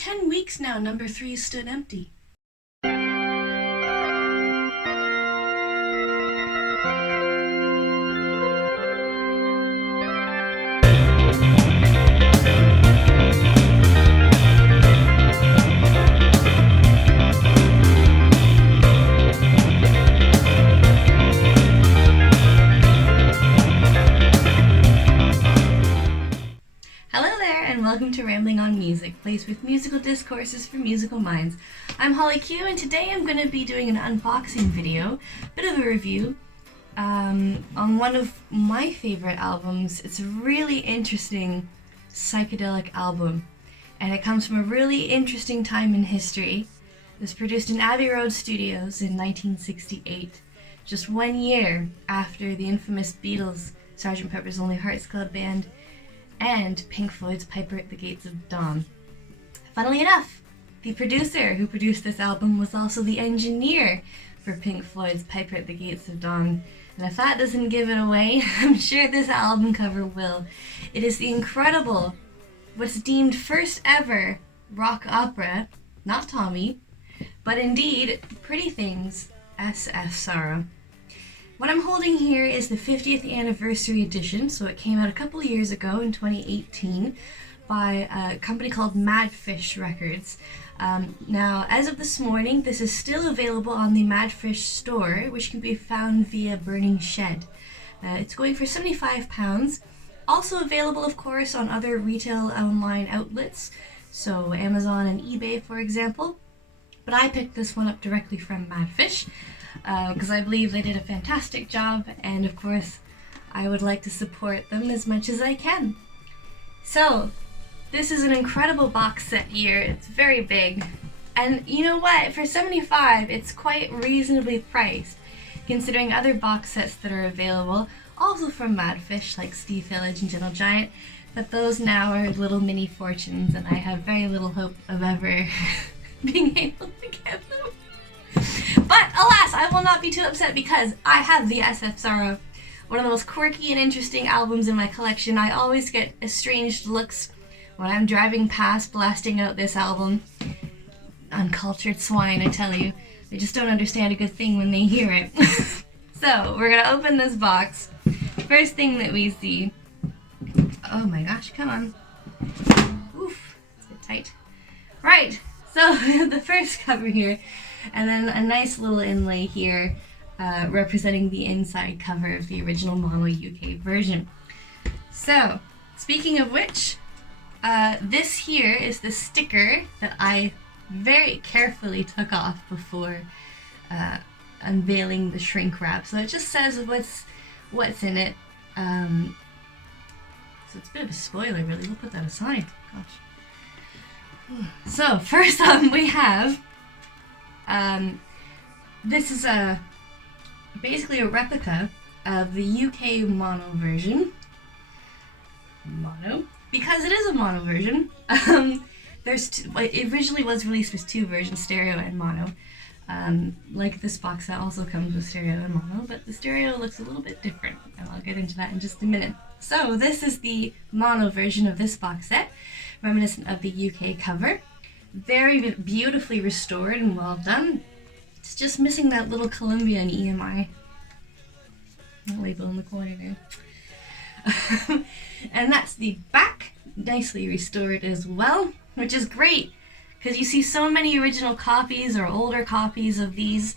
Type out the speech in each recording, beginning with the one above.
10 weeks now, number 3 stood empty. Welcome to Rambling on Music, place with musical discourses for musical minds. I'm Holly Q, and today I'm going to be doing an unboxing video, bit of a review, on one of my favorite albums. It's a really interesting psychedelic album, and it comes from a really interesting time in history. It was produced in Abbey Road Studios in 1968, just 1 year after the infamous Beatles' Sgt. Pepper's Lonely Hearts Club Band and Pink Floyd's Piper at the Gates of Dawn. Funnily enough, the producer who produced this album was also the engineer for Pink Floyd's Piper at the Gates of Dawn. And if that doesn't give it away, I'm sure this album cover will. It is the incredible, what's deemed first ever rock opera, not Tommy, but indeed Pretty Things, S.F. Sorrow. What I'm holding here is the 50th anniversary edition, so it came out a couple of years ago in 2018 by a company called Madfish Records. Now, as of this morning, this is still available on the Madfish store, which can be found via Burning Shed. It's going for £75, also available, of course, on other retail online outlets, so Amazon and eBay, for example. But I picked this one up directly from Madfish, because I believe they did a fantastic job, and of course I would like to support them as much as I can. So this is an incredible box set here. It's very big, and you know what, for $75 it's quite reasonably priced considering other box sets that are available, also from Madfish, like Steve Village and Gentle Giant, but those now are little mini fortunes, and I have very little hope of ever being able to get them. But alas, I will not be too upset because I have the S.F. Sorrow, one of the most quirky and interesting albums in my collection. I always get estranged looks when I'm driving past blasting out this album. Uncultured swine, I tell you. They just don't understand a good thing when they hear it. So, we're gonna open this box. First thing that we see... Oh my gosh, come on. Oof, it's a bit tight. Right, so the first cover here, and then a nice little inlay here representing the inside cover of the original mono UK version. So, speaking of which, this here is the sticker that I very carefully took off before unveiling the shrink wrap. So it just says what's in it. So it's a bit of a spoiler, really. We'll put that aside. Gosh. So first up we have this is basically a replica of the UK mono version. Mono? Because it is a mono version. It originally was released with 2 versions, stereo and mono. Like this box set also comes with stereo and mono, but the stereo looks a little bit different, and I'll get into that in just a minute. So this is the mono version of this box set, reminiscent of the UK cover. Very beautifully restored and well done. It's just missing that little Columbia and EMI label in the corner there. And that's the back, nicely restored as well, which is great because you see so many original copies or older copies of these,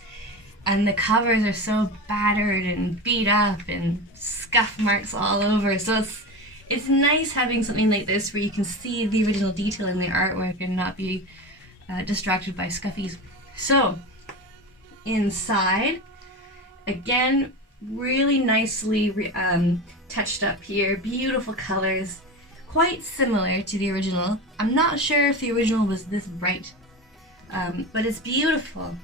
and the covers are so battered and beat up and scuff marks all over. So it's nice having something like this where you can see the original detail in the artwork and not be distracted by scuffies. So inside, again, really nicely touched up here, beautiful colors, quite similar to the original. I'm not sure if the original was this bright, but it's beautiful.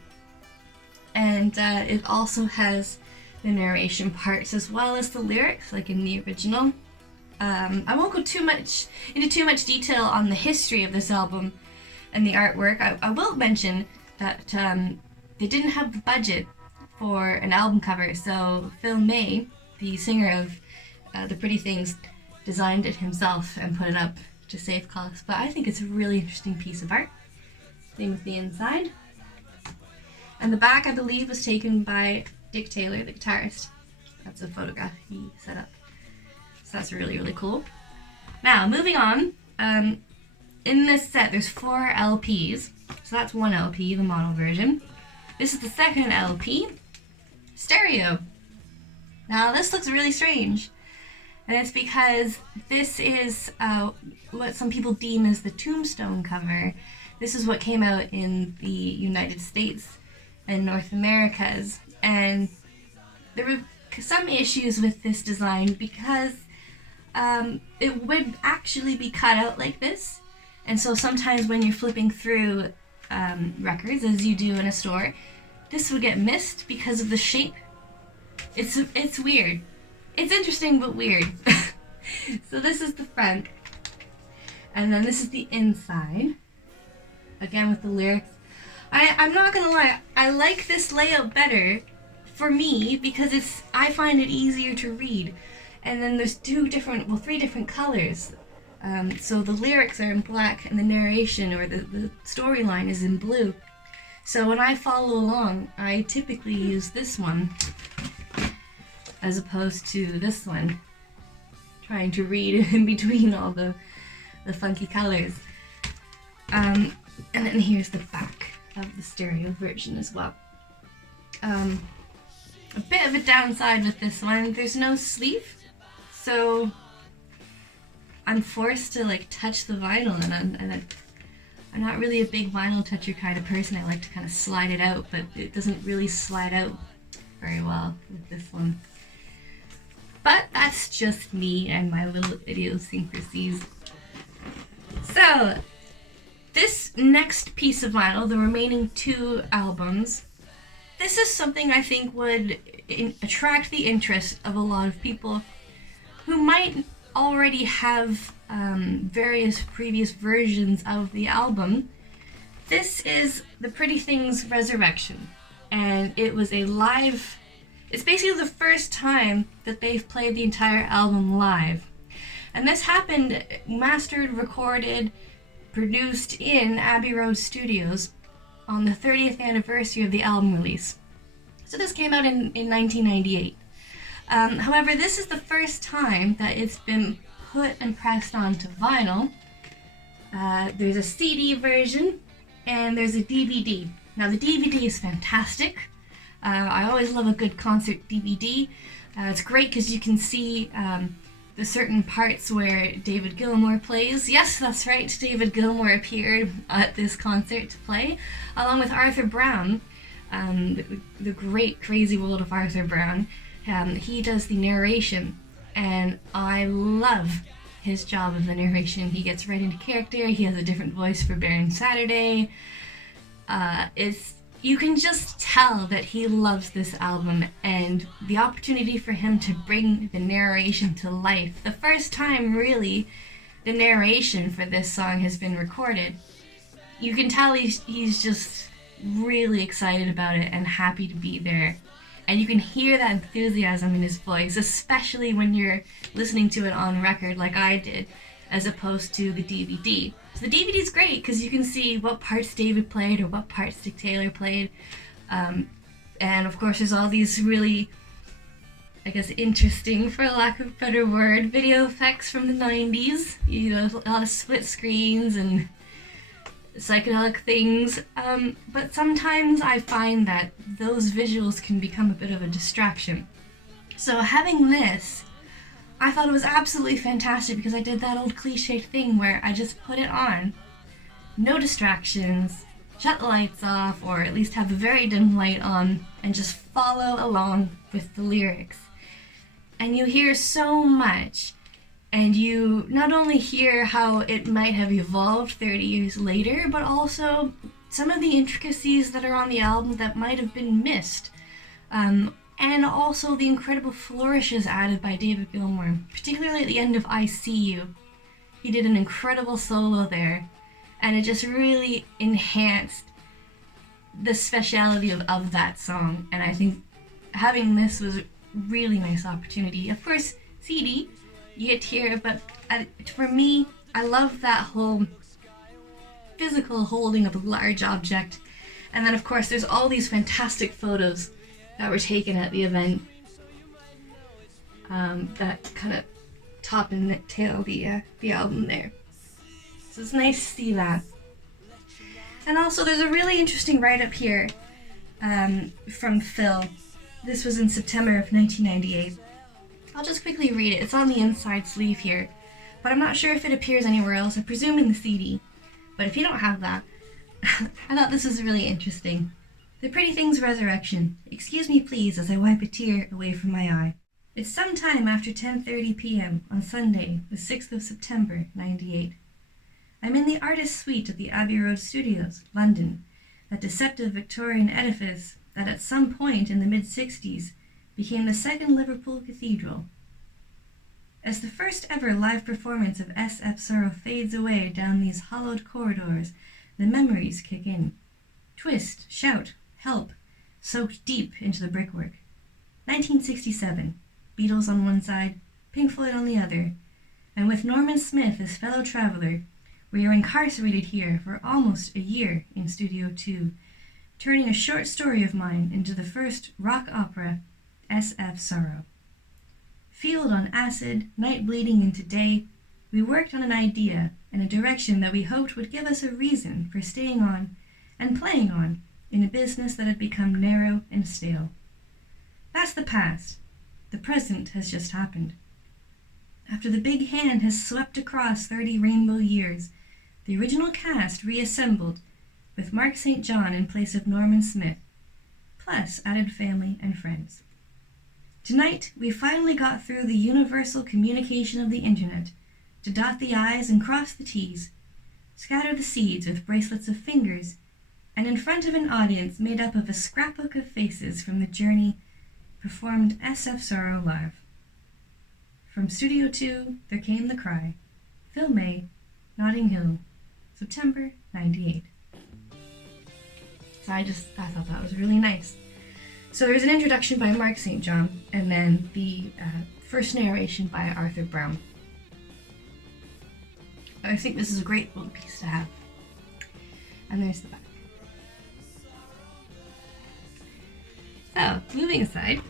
And it also has the narration parts as well as the lyrics, like in the original. I won't go into too much detail on the history of this album and the artwork. I will mention that they didn't have the budget for an album cover, so Phil May, the singer of The Pretty Things, designed it himself and put it up to save costs, but I think it's a really interesting piece of art. Same with the inside. And the back, I believe, was taken by Dick Taylor, the guitarist. That's a photograph he set up. So that's really, really cool. Now, moving on. In this set, there's 4 LPs. So that's one LP, the mono version. This is the second LP, stereo. Now, this looks really strange. And it's because this is what some people deem as the Tombstone cover. This is what came out in the United States and North Americas. And there were some issues with this design because it would actually be cut out like this. And so sometimes when you're flipping through records, as you do in a store, this would get missed because of the shape. It's weird. It's interesting but weird. So this is the front. And then this is the inside. Again with the lyrics. I'm not gonna lie, I like this layout better for me because I find it easier to read. And then there's 3 different colors. So the lyrics are in black and the narration or the storyline is in blue. So when I follow along, I typically use this one as opposed to this one, trying to read in between all the funky colors. And then here's the back of the stereo version as well. A bit of a downside with this one, there's no sleeve, so I'm forced to like touch the vinyl, and I'm not really a big vinyl toucher kind of person. I like to kind of slide it out, but it doesn't really slide out very well with this one. But that's just me and my little idiosyncrasies. So, this next piece of vinyl, the remaining 2 albums, this is something I think would attract the interest of a lot of people who might already have various previous versions of the album. This is The Pretty Things Resurrection, and it was a live. It's basically the first time that they've played the entire album live. And this happened mastered, recorded, produced in Abbey Road Studios on the 30th anniversary of the album release. So this came out in 1998. However, this is the first time that it's been put and pressed onto vinyl. There's a CD version and there's a DVD. Now the DVD is fantastic. I always love a good concert DVD. It's great because you can see the certain parts where David Gilmour plays. Yes, that's right, David Gilmour appeared at this concert to play, along with Arthur Brown, the great Crazy World of Arthur Brown. He does the narration, and I love his job of the narration. He gets right into character. He has a different voice for Baron Saturday. You can just tell that he loves this album, and the opportunity for him to bring the narration to life. The first time, really, the narration for this song has been recorded. You can tell he's just really excited about it and happy to be there. And you can hear that enthusiasm in his voice, especially when you're listening to it on record like I did, as opposed to the DVD. So the DVD is great because you can see what parts David played or what parts Dick Taylor played. And of course there's all these really, I guess, interesting, for lack of a better word, video effects from the 90s. You know, a lot of split screens and psychedelic things. But sometimes I find that those visuals can become a bit of a distraction. So having this, I thought it was absolutely fantastic because I did that old cliche thing where I just put it on, no distractions, shut the lights off, or at least have a very dim light on, and just follow along with the lyrics. And you hear so much, and you not only hear how it might have evolved 30 years later, but also some of the intricacies that are on the album that might have been missed. And also the incredible flourishes added by David Gilmour, particularly at the end of I See You. He did an incredible solo there, and it just really enhanced the speciality of that song. And I think having this was a really nice opportunity. Of course, CD, you get to hear it, but for me, I love that whole physical holding of a large object. And then of course there's all these fantastic photos that were taken at the event that kind of top and tail the album there. So it's nice to see that. And also there's a really interesting write-up here from Phil. This was in September of 1998. I'll just quickly read it. It's on the inside sleeve here, but I'm not sure if it appears anywhere else. I presume in the CD, but if you don't have that, I thought this was really interesting. The Pretty Things Resurrection. Excuse me please as I wipe a tear away from my eye. It's some time after 10:30 p.m. on Sunday, the 6th of September, 98. I'm in the artist's suite at the Abbey Road Studios, London, that deceptive Victorian edifice that at some point in the mid-60s became the second Liverpool cathedral. As the first ever live performance of S.F. Sorrow fades away down these hollowed corridors, the memories kick in. Twist, shout, help, soaked deep into the brickwork. 1967, Beatles on one side, Pink Floyd on the other, and with Norman Smith as fellow traveler, we are incarcerated here for almost a year in Studio 2, turning a short story of mine into the first rock opera, S.F. Sorrow. Field on acid, night bleeding into day, we worked on an idea and a direction that we hoped would give us a reason for staying on and playing on in a business that had become narrow and stale. That's the past. The present has just happened. After the big hand has swept across 30 rainbow years, the original cast reassembled with Mark St. John in place of Norman Smith, plus added family and friends. Tonight, we finally got through the universal communication of the internet to dot the I's and cross the T's, scatter the seeds with bracelets of fingers, and in front of an audience made up of a scrapbook of faces from the journey, performed S.F. Sorrow live. From Studio 2, there came the cry. Phil May, Notting Hill, September 98. So I thought that was really nice. So there's an introduction by Mark St. John, and then the first narration by Arthur Brown. I think this is a great little piece to have. And there's the back. So, moving aside,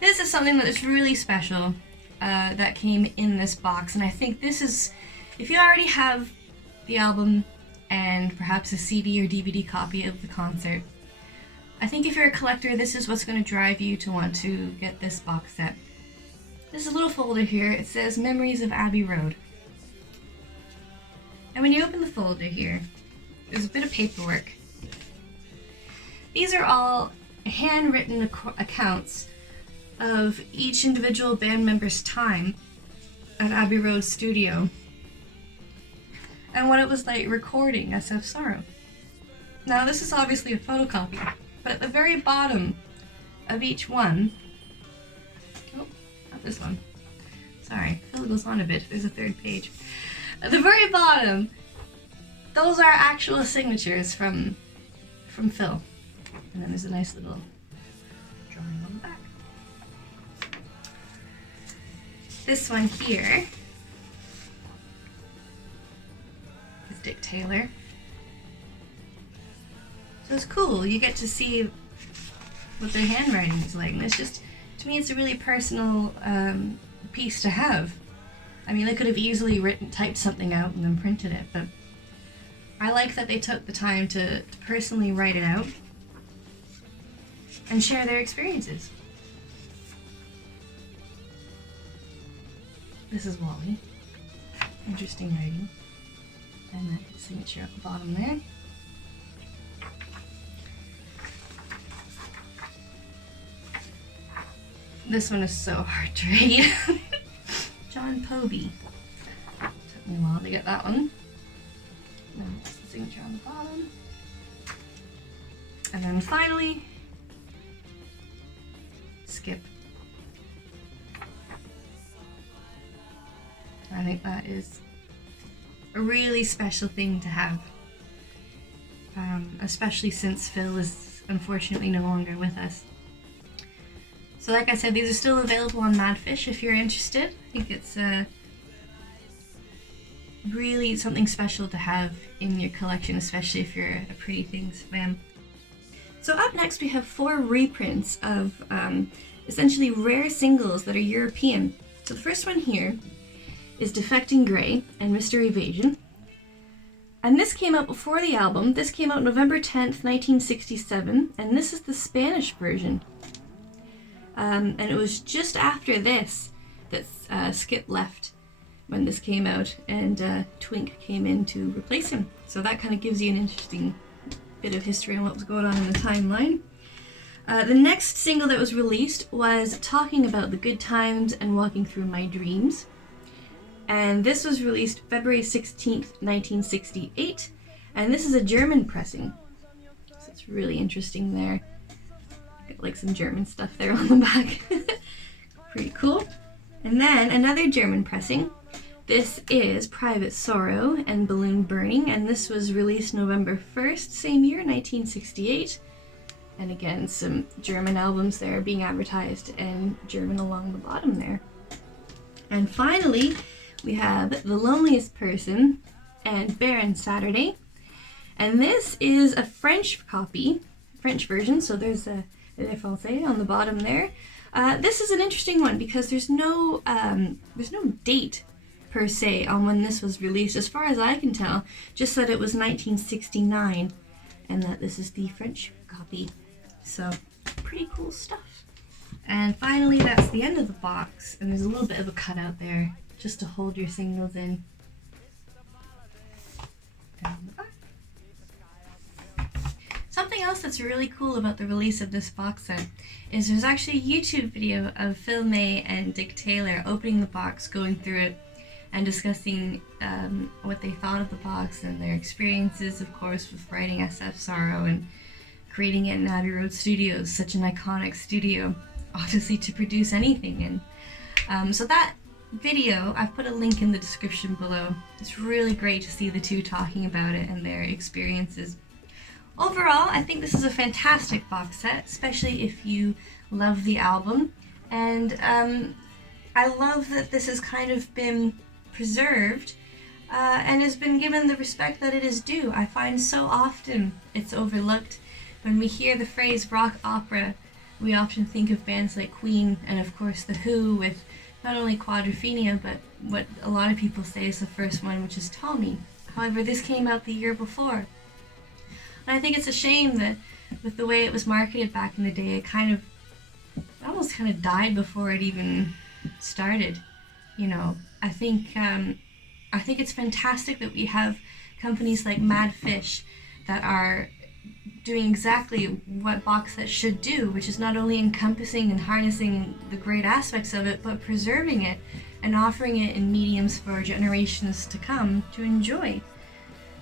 this is something that is really special that came in this box, and I think this is, if you already have the album and perhaps a CD or DVD copy of the concert, I think if you're a collector, this is what's going to drive you to want to get this box set. There's a little folder here. It says Memories of Abbey Road. And when you open the folder here, there's a bit of paperwork. These are all handwritten accounts of each individual band member's time at Abbey Road Studio and what it was like recording S.F. Sorrow. Now this is obviously a photocopy, but at the very bottom of each one, oh, not this one, sorry, Phil goes on a bit, there's a third page. At the very bottom, those are actual signatures from Phil. And then there's a nice little drawing on the back. This one here is Dick Taylor. So it's cool. You get to see what their handwriting is like. And it's just, to me, it's a really personal piece to have. I mean, they could have easily typed something out and then printed it, but I like that they took the time to personally write it out and share their experiences. This is Wally. Interesting writing. And that signature at the bottom there. This one is so hard to read. John Povey. Took me a while to get that one. And that's the signature on the bottom. And then finally, Skip. I think that is a really special thing to have, especially since Phil is unfortunately no longer with us. So like I said, these are still available on Madfish if you're interested. I think it's really something special to have in your collection, especially if you're a Pretty Things fan. So up next we have 4 reprints of essentially rare singles that are European. So the first one here is Defecting Grey and Mr. Evasion. And this came out before the album. This came out November 10th, 1967, and this is the Spanish version. And it was just after this that Skip left when this came out, and Twink came in to replace him. So that kind of gives you an interesting bit of history on what was going on in the timeline. The next single that was released was Talking About the Good Times and Walking Through My Dreams. And this was released February 16th, 1968. And this is a German pressing. So it's really interesting there. Got like some German stuff there on the back. Pretty cool. And then another German pressing. This is Private Sorrow and Balloon Burning. And this was released November 1st, same year, 1968. And again, some German albums there being advertised in German along the bottom there. And finally, we have The Loneliest Person and Barren Saturday. And this is a French copy, French version, so there's a Le Français on the bottom there. This is an interesting one because there's no date per se on when this was released, as far as I can tell, just that it was 1969 and that this is the French copy. So pretty cool stuff. And finally, that's the end of the box, and there's a little bit of a cutout there just to hold your singles in. Down the back. Something else that's really cool about the release of this box set is there's actually a YouTube video of Phil May and Dick Taylor opening the box, going through it, and discussing what they thought of the box and their experiences, of course, with writing SF Sorrow and creating it in Abbey Road Studios, such an iconic studio, obviously, to produce anything in. So that video, I've put a link in the description below. It's really great to see the two talking about it and their experiences. Overall, I think this is a fantastic box set, especially if you love the album. And I love that this has kind of been preserved and has been given the respect that it is due. I find so often it's overlooked. When we hear the phrase rock opera, we often think of bands like Queen and of course The Who, with not only Quadrophenia, but what a lot of people say is the first one, which is Tommy. However, this came out the year before. And I think it's a shame that with the way it was marketed back in the day, it almost kind of died before it even started. You know, I think it's fantastic that we have companies like Mad Fish that are doing exactly what Boxset should do, which is not only encompassing and harnessing the great aspects of it, but preserving it and offering it in mediums for generations to come to enjoy.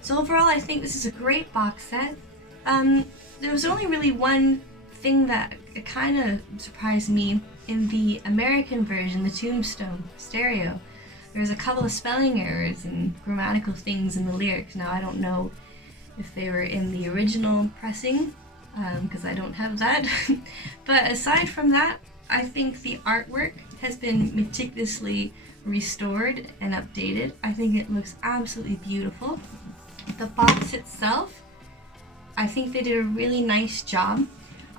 So overall, I think this is a great box set. There was only really one thing that kind of surprised me in the American version, the Tombstone stereo. There's a couple of spelling errors and grammatical things in the lyrics. Now, I don't know if they were in the original pressing, because I don't have that. But aside from that, I think the artwork has been meticulously restored and updated. I think it looks absolutely beautiful. The box itself, I think they did a really nice job.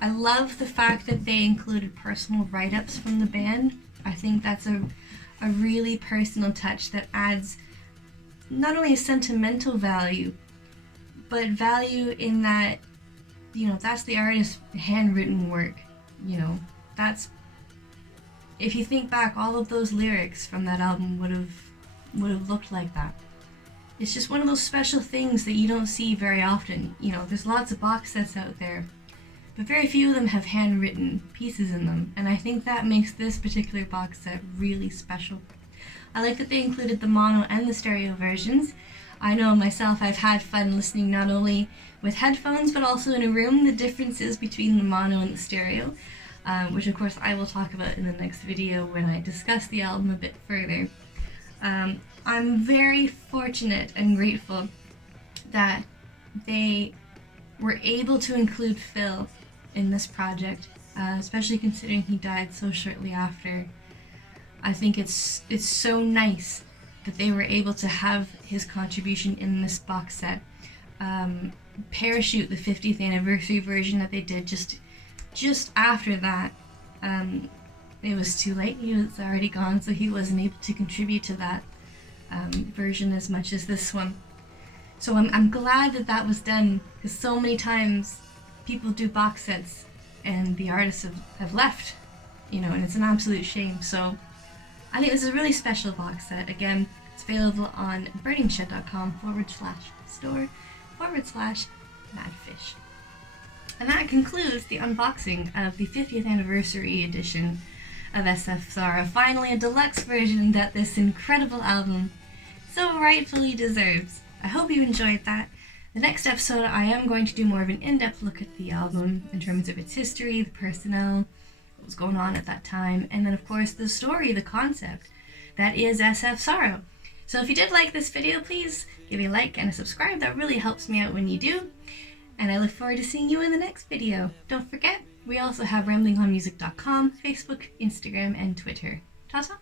I love the fact that they included personal write-ups from the band. I think that's a really personal touch that adds not only a sentimental value, but value in that, you know, that's the artist's handwritten work. You know, that's, if you think back, all of those lyrics from that album would have looked like that. It's just one of those special things that you don't see very often. You know, there's lots of box sets out there, but very few of them have handwritten pieces in them, and I think that makes this particular box set really special. I like that they included the mono and the stereo versions. I know myself, I've had fun listening not only with headphones but also in a room, the differences between the mono and the stereo, which of course I will talk about in the next video when I discuss the album a bit further. I'm very fortunate and grateful that they were able to include Phil in this project, especially considering he died so shortly after. I think it's so nice that they were able to have his contribution in this box set parachute the 50th anniversary version that they did just after that. It was too late. He was already gone, so he wasn't able to contribute to that version as much as this one. So I'm glad that that was done, because so many times people do box sets and the artists have left, you know, and it's an absolute shame. So I think this is a really special box set. Again, it's available on burningshed.com/store/madfish. And that concludes the unboxing of the 50th anniversary edition of SF Sorrow. Finally, a deluxe version that this incredible album so rightfully deserves. I hope you enjoyed that. The next episode, I am going to do more of an in-depth look at the album in terms of its history, the personnel, what was going on at that time, and then of course the story, the concept that is SF Sorrow. So if you did like this video, please give me a like and a subscribe. That really helps me out when you do. And I look forward to seeing you in the next video. Don't forget, we also have ramblingonmusic.com, Facebook, Instagram, and Twitter. Ta-ta!